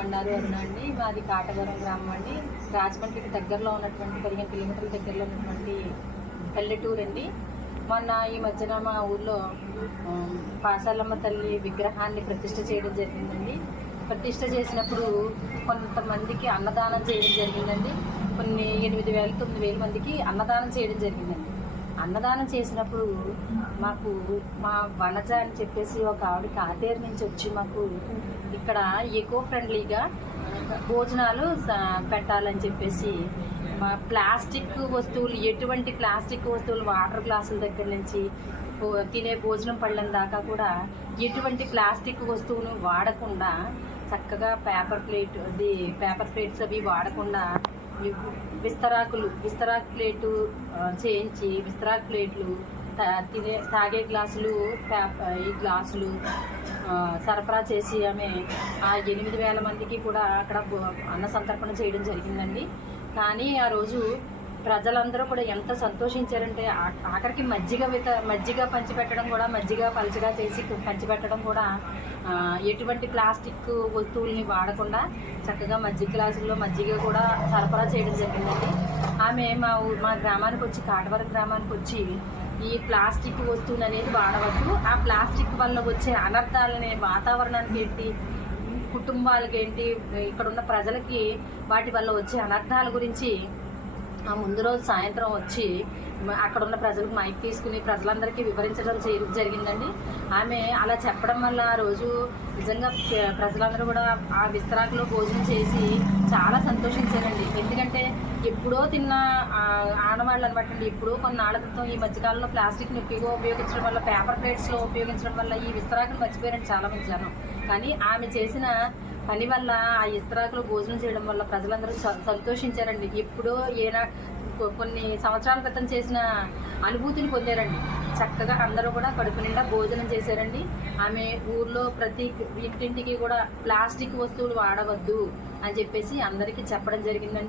బండారు అరుణ అండి. మాది కాటవరం గ్రామం అండి. రాజమండ్రికి దగ్గరలో ఉన్నటువంటి పదిహేను కిలోమీటర్ల దగ్గరలో ఉన్నటువంటి పల్లెటూరు అండి. మొన్న ఈ మధ్యన మా ఊర్లో పాసాలమ్మ తల్లి విగ్రహాన్ని ప్రతిష్ట చేయడం జరిగిందండి. ప్రతిష్ట చేసినప్పుడు కొంతమందికి అన్నదానం చేయడం జరిగిందండి. కొన్ని ఎనిమిది వేల తొమ్మిది వేల మందికి అన్నదానం చేయడం జరిగిందండి. అన్నదానం చేసినప్పుడు మాకు మా వనజ అని చెప్పేసి ఒక ఆవిడ కాతేరు నుంచి వచ్చి మాకు ఇక్కడ ఎకో ఫ్రెండ్లీగా భోజనాలు పెట్టాలని చెప్పేసి ప్లాస్టిక్ వస్తువులు ఎటువంటి ప్లాస్టిక్ వస్తువులు వాటర్ గ్లాసుల దగ్గర నుంచి తినే భోజనం పళ్ళం దాకా కూడా ఎటువంటి ప్లాస్టిక్ వస్తువును వాడకుండా చక్కగా పేపర్ ప్లేట్ అది పేపర్ ప్లేట్స్ అవి వాడకుండా విస్తరాకులు విస్తరాకు ప్లేటు చేయించి విస్తరాకు ప్లేట్లు తినే తాగే గ్లాసులు ఈ గ్లాసులు సరఫరా చేసి ఆమె ఆ ఎనిమిది వేల మందికి కూడా అక్కడ అన్న సంతర్పణ చేయడం జరిగిందండి. కానీ ఆ రోజు ప్రజలందరూ కూడా ఎంత సంతోషించారంటే ఆఖరికి మజ్జిగ విత మజ్జిగ పంచిపెట్టడం కూడా మజ్జిగ పలుచగా చేసి పంచిపెట్టడం కూడా ఎటువంటి ప్లాస్టిక్ వస్తువుల్ని వాడకుండా చక్కగా మజ్జిగ గ్లాసుల్లో మజ్జిగ కూడా సరఫరా చేయడం జరిగిందండి. ఆమె మా ఊ మా గ్రామానికి వచ్చి కాటవరం గ్రామానికి వచ్చి ఈ ప్లాస్టిక్ వస్తువులు అనేది వాడవద్దు. ఆ ప్లాస్టిక్ వల్ల వచ్చే అనర్థాలనే వాతావరణానికి ఏంటి కుటుంబాలకి ఏంటి ఇక్కడ ఉన్న ప్రజలకి వాటి వల్ల వచ్చే అనర్థాల గురించి ఆ ముందు రోజు సాయంత్రం వచ్చి అక్కడ ఉన్న ప్రజలకు మైక్ తీసుకుని ప్రజలందరికీ వివరించడం జరిగిందండి. ఆమె అలా చెప్పడం వల్ల ఆ రోజు నిజంగా ప్రజలందరూ కూడా ఆ విస్తరాకులో భోజనం చేసి చాలా సంతోషించారండి. ఎందుకంటే ఎప్పుడో తిన్న ఆడవాళ్ళు అనమాట అండి ఎప్పుడో కొన్నాళ్ళ క్రితం ఈ మధ్యకాలంలో ప్లాస్టిక్ నొప్పిగా ఉపయోగించడం వల్ల పేపర్ ప్లేట్స్లో ఉపయోగించడం వల్ల ఈ విస్తరాకులు మర్చిపోయారండి చాలా మంది జనం. కానీ ఆమె చేసిన పని వల్ల ఆ ఇస్త్రాకులు భోజనం చేయడం వల్ల ప్రజలందరూ స- సంతోషించారండి. ఎప్పుడో ఏనా కొన్ని సంవత్సరాల క్రితం చేసిన అనుభూతిని పొందారండి. చక్కగా అందరూ కూడా కడుపు నిండా భోజనం చేశారండి. ఆమె ఊర్లో ప్రతి ఇంటింటికి కూడా ప్లాస్టిక్ వస్తువులు వాడవద్దు అని చెప్పేసి అందరికీ చెప్పడం జరిగిందండి.